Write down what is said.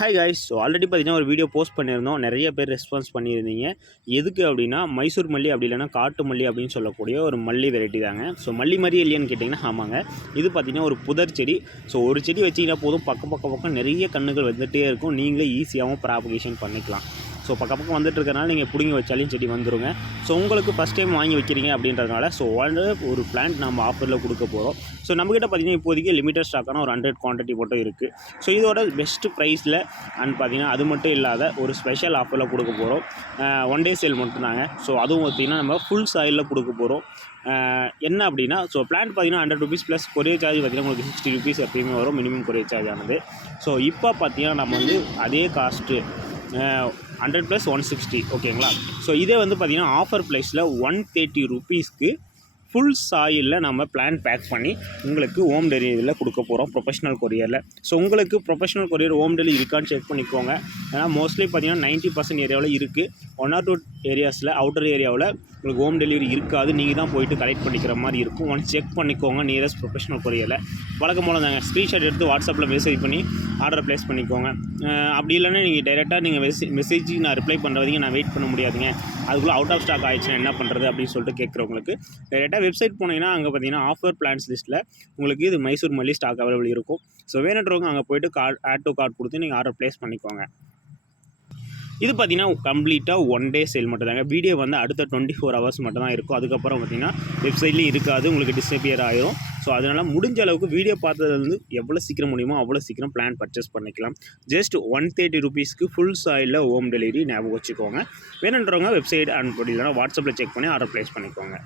Hi guys. So already பார்த்தீங்கன்னா ஒரு video post பண்ணியிருந்தோம். நிறைய பேர் ரெஸ்பான்ஸ் பண்ணியிருந்தீங்க. எதுக்கு அப்படின்னா மைசூர் மல்லி அப்படி இல்லைனா காட்டு மல்லி அப்படின்னு சொல்லக்கூடிய ஒரு மல்லி வெரைட்டி தாங்க. ஸோ மல்லி மாதிரியே இல்லையான்னு கேட்டிங்கன்னா ஆமாங்க. இது பார்த்தீங்கன்னா ஒரு புதர் செடி. ஸோ ஒரு செடி வச்சிங்கன்னா போதும், பக்கம் நிறைய கன்றுகள் வந்துகிட்டே இருக்கும். நீங்களே ஈஸியாகவும் ப்ராபகேஷன் பண்ணிக்கலாம். ஸோ பக்கம் வந்துட்டு இருக்கறனால நீங்கள் பிடுங்கி வச்சாலையும் செடி வந்துருங்க. ஸோ உங்களுக்கு ஃபஸ்ட் டைம் வாங்கி வைக்கிறீங்க அப்படின்றதுனால ஒரு பிளான்ட் நம்ம ஆஃபரில் கொடுக்க போகிறோம். ஸோ நம்மக்கிட்ட பார்த்தீங்கன்னா இப்போதைக்கு லிமிட்டட் ஸ்டாக்கான ஒரு 100 குவான்டிட்டி மட்டும் இருக்குது. ஸோ இதோட பெஸ்ட் ப்ரைஸில் அண்ட் பார்த்தீங்கன்னா அது மட்டும் இல்லாத ஒரு ஸ்பெஷல் ஆஃபரில் கொடுக்க போகிறோம். ஒன் டே சேல் மட்டும்தாங்க. ஸோ அதுவும் பார்த்தீங்கன்னா நம்ம ஃபுல் சாயிலில் கொடுக்க போகிறோம். என்ன அப்படின்னா, ஸோ பிளான்ட் பார்த்தீங்கன்னா ₹100 ப்ளஸ் கொரியர் சார்ஜ் பார்த்தீங்கன்னா உங்களுக்கு ₹60 எப்பயுமே வரும், மினிமம் கொரியர் சார்ஜ் ஆனது. ஸோ இப்போ பார்த்தீங்கன்னா நம்ம வந்து அதே காஸ்ட்டு 100 + 160 ஓகேங்களா. ஸோ இதே வந்து பார்த்திங்கன்னா ஆஃபர் ப்ரைஸில் ₹130க்கு ஃபுல் சாயிலில் நம்ம பிளான் பேக் பண்ணி உங்களுக்கு ஹோம் டெலிவரியில் கொடுக்க போகிறோம், ப்ரொஃபஷனல் கொரியரில். ஸோ உங்களுக்கு ப்ரொஃபஷனல் கொரியர் ஹோம் டெலிவரி இருக்கான்னு செக் பண்ணிக்கோங்க. ஏன்னா மோஸ்ட்லி பார்த்தீங்கன்னா 90% ஏரியாவில் இருக்குது. 1 or 2 ஏரியாஸில் அவுட்டர் ஏரியாவில் உங்களுக்கு ஹோம் டெலிவரி இருக்காது. நீங்கள் தான் போய்ட்டு கலெக்ட் பண்ணிக்கிற மாதிரி இருக்கும். ஒன்ஸ் செக் பண்ணிக்கோங்க நியரஸ்ட் ப்ரொஃபஷனல் கொரியரில். வழக்கம் போல தாங்க, ஸ்க்ரீன்ஷாட் எடுத்து வாட்ஸ்அப்பில் மெசேஜ் பண்ணி ஆர்டர் ப்ளேஸ் பண்ணிக்கோங்க. அப்படி இல்லைன்னா நீங்கள் டைரெக்டாக நீங்கள் மெசேஜ் நான் ரிப்ளை பண்ணுறதுக்கு நான் வெயிட் பண்ண முடியாதுங்க, அதுக்குள்ளே அவுட் ஆஃப் ஸ்டாக் ஆகிடுச்சுன்னா என்ன பண்ணுறது அப்படின்னு சொல்லிட்டு கேட்குறவங்களுக்கு டைரெக்டாக வெப்சைட் போனீங்கன்னா அங்கே பார்த்தீங்கன்னா ஆஃபர் பிளான்ஸ் லிஸ்ட்டில் உங்களுக்கு இது மைசூர் மல்லி ஸ்டாக் அவைலபிள் இருக்கும். ஸோ வேணுன்றவங்க அங்கே போய்ட்டு ஆட் டு கார்ட் கொடுத்து நீங்கள் ஆர்டர் ப்ளேஸ் பண்ணிக்கோங்க. இது பார்த்தீங்கன்னா கம்ப்ளீட்டாக ஒன் டே சேல் மட்டும் தாங்க. வீடியோ வந்து அடுத்த 24 hours மட்டும் தான் இருக்கும். அதுக்கப்புறம் பார்த்தீங்கன்னா வெப்சைட்லேயும் இருக்காது, உங்களுக்கு டிஸ்அப்பியர் ஆயிரும். ஸோ அதனால் முடிஞ்ச அளவுக்கு வீடியோ பார்த்ததுலேருந்து எவ்வளோ சீக்கிரம் முடியுமோ அவ்வளோ சீக்கிரம் பிளான் பர்ச்சேஸ் பண்ணிக்கலாம். ஜஸ்ட் ₹130க்கு ஃபுல் சாயிலில் ஹோம் டெலிவரி ஞாபகம் வச்சுக்கோங்க. வேணுன்றவங்க வெப்சைட் அனுப்பி இல்லைனா வாட்ஸ்அப்பில் செக் பண்ணி ஆர்டர் ப்ளேஸ் பண்ணிக்கோங்க.